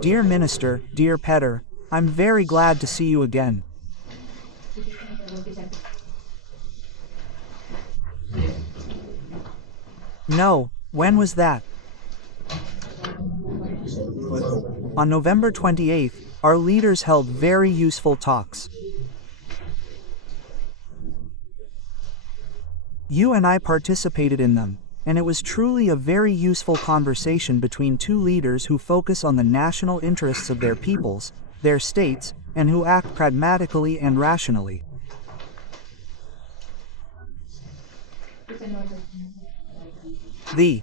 Dear Minister, dear Péter, I'm very glad to see you again. No, when was that? On November 28th, our leaders held very useful talks. You and I participated in them, and it was truly a very useful conversation between two leaders who focus on the national interests of their peoples, their states, and who act pragmatically and rationally. The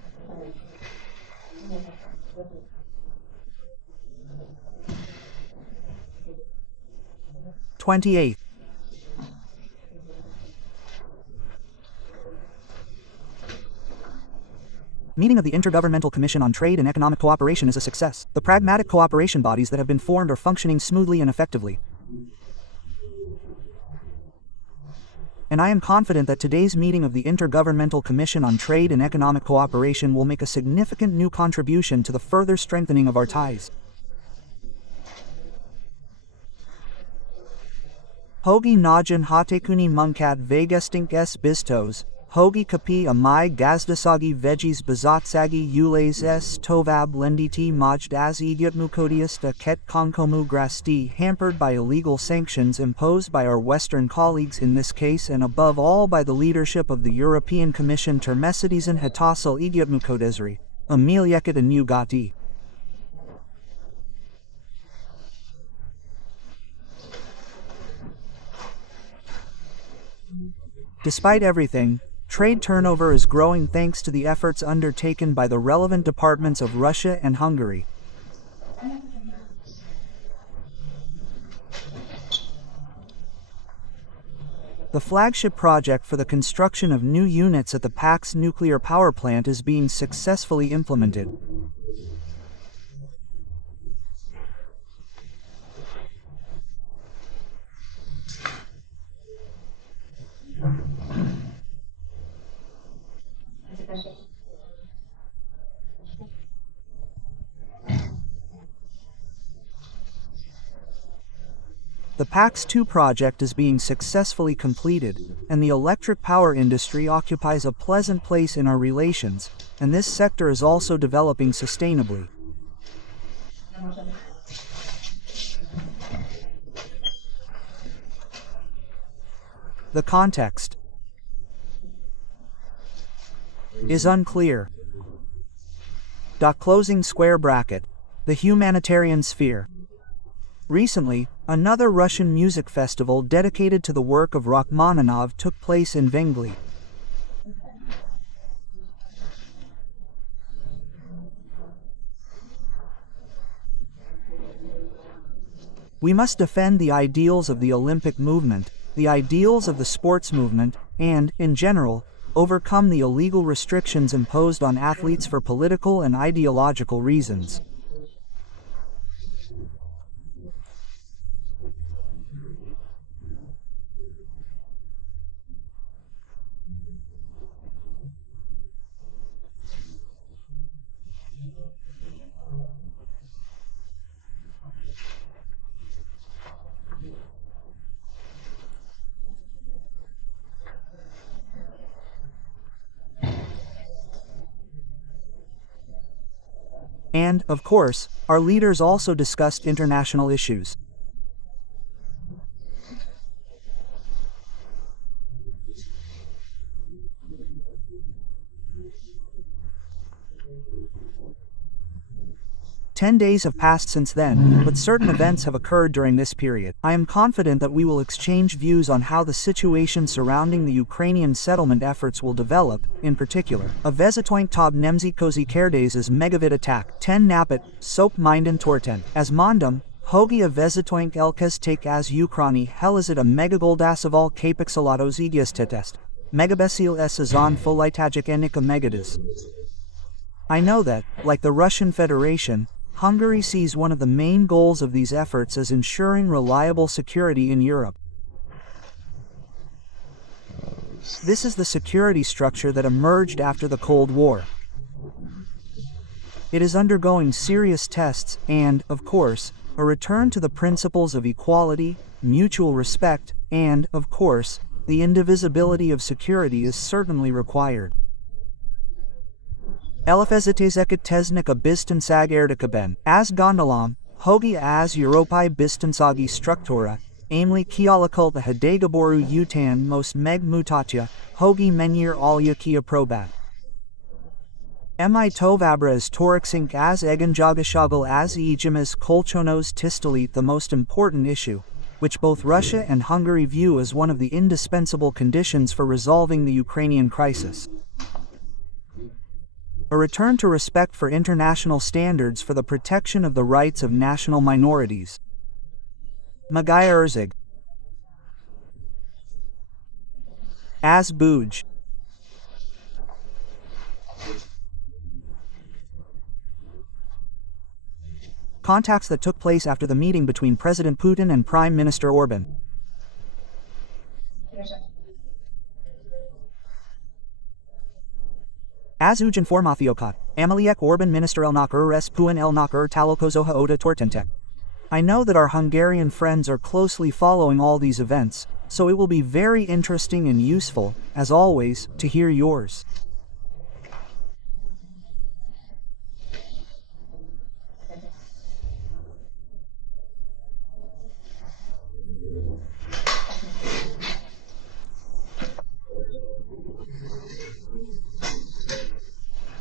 28th. Meeting of the Intergovernmental Commission on Trade and Economic Cooperation is a success. The pragmatic cooperation bodies that have been formed are functioning smoothly and effectively. And I am confident that today's meeting of the Intergovernmental Commission on Trade and Economic Cooperation will make a significant new contribution to the further strengthening of our ties. Hogi najan hatekuni munkat vegestinc s bistos, hogi kapi amai gazdasagi veggies bazatsagi ules s tovab lenditi majd as egyatmukodiasta ket konkomu grasti, hampered by illegal sanctions imposed by our Western colleagues in this case and above all by the leadership of the European Commission termesidizan hatasal egyatmukodesri, amilieket anugati. Despite everything, trade turnover is growing thanks to the efforts undertaken by the relevant departments of Russia and Hungary. The flagship project for the construction of new units at the Paks nuclear power plant is being successfully implemented. The Paks 2 project is being successfully completed, and the electric power industry occupies a pleasant place in our relations, and this sector is also developing sustainably. The context is unclear. Closing square bracket. The humanitarian sphere. Recently, another Russian music festival dedicated to the work of Rachmaninoff took place in Vengli. We must defend the ideals of the Olympic movement, the ideals of the sports movement, and, in general, overcome the illegal restrictions imposed on athletes for political and ideological reasons. And, of course, our leaders also discussed international issues. Ten days have passed since then, but certain events have occurred during this period. I am confident that we will exchange views on how the situation surrounding the Ukrainian settlement efforts will develop, in particular. A vezatoink tob nemzi kozi kerdes is megavit attack, 10 napit, soap minden torten. As mondum, hogi a vezatoink elkes take as Ukraini helizit a megagoldasaval kapixalatos igias tetest. Megabesil es azon folitagic enika megadas. I know that, like the Russian Federation, Hungary sees one of the main goals of these efforts as ensuring reliable security in Europe. This is the security structure that emerged after the Cold War. It is undergoing serious tests and, of course, a return to the principles of equality, mutual respect, and, of course, the indivisibility of security is certainly required. Elefezitezeket teznik a biztonság érdekében, az gondolom, hogi az európai biztonsági struktúra, amely kialakult a hidegháború után most megmutatja, hogi mennyire alja ki a próbát. Mi továbbra is törekszünk az egyenjogúsággal az egyenes kölcsönös tisztelet, the most important issue, which both Russia and Hungary view as one of the indispensable conditions for resolving the Ukrainian crisis. A return to respect for international standards for the protection of the rights of national minorities. Magaya Erzig. Az Buj. Contacts that took place after the meeting between President Putin and Prime Minister Orbán. Az úgy információkat, emeliek Orbán miniszterelnök Puan elnök találkozója óta történtek. I know that our Hungarian friends are closely following all these events, so it will be very interesting and useful, as always, to hear yours.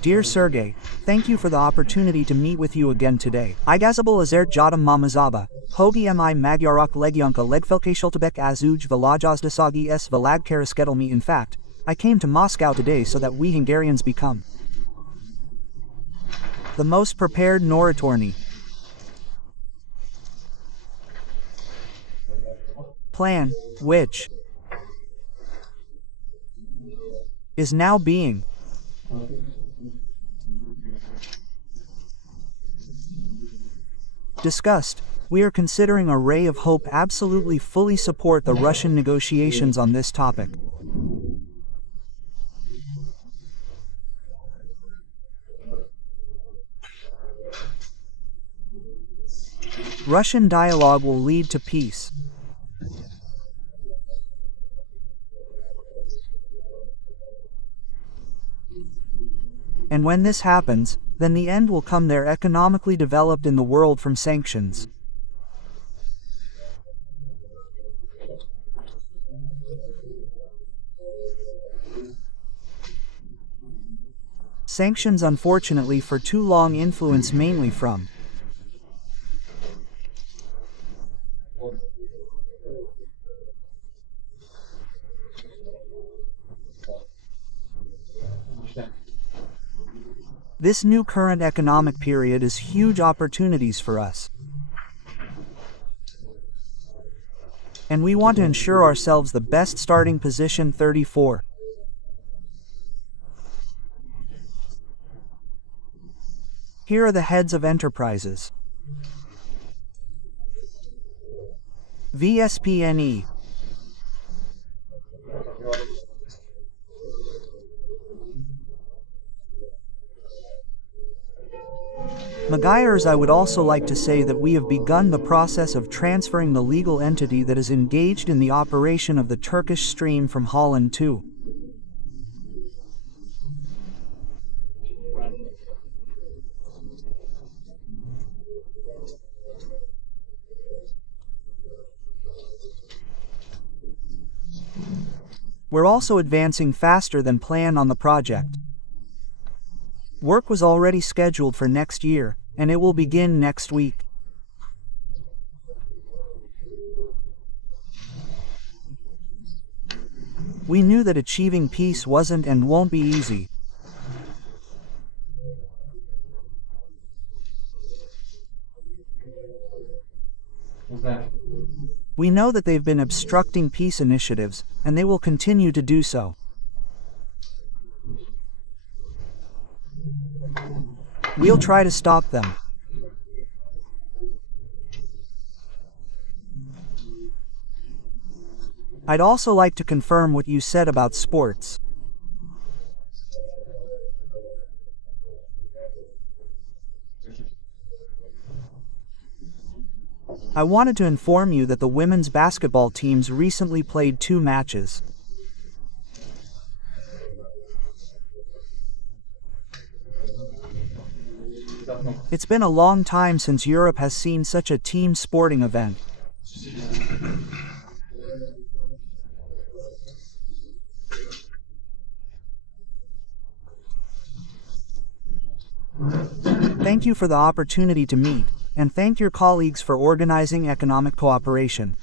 Dear Sergey, thank you for the opportunity to meet with you again today. Igazabal azert jadam mamazaba, hogi mi magyarok legionka legfelkésültebek az uj velajazdasági s velagkereskedelmi. In fact, I came to Moscow today so that we Hungarians become the most prepared Noratorny plan, which is now being discussed. We are considering a ray of hope absolutely fully support the Russian negotiations on this topic. Russian dialogue will lead to peace. And when this happens, then the end will come there economically developed in the world from sanctions. Sanctions unfortunately for too long influence mainly from this new current economic period is huge opportunities for us. And we want to ensure ourselves the best starting position. 34. Here are the heads of enterprises. VSPNE. Magyars, I would also like to say that we have begun the process of transferring the legal entity that is engaged in the operation of the TurkStream from Holland to We're also advancing faster than planned on the project. Work was already scheduled for next year, and it will begin next week. We knew that achieving peace wasn't and won't be easy. We know that they've been obstructing peace initiatives, and they will continue to do so. We'll try to stop them. I'd also like to confirm what you said about sports. I wanted to inform you that the women's basketball teams recently played 2 matches. It's been a long time since Europe has seen such a team sporting event. Thank you for the opportunity to meet, and thank your colleagues for organizing economic cooperation.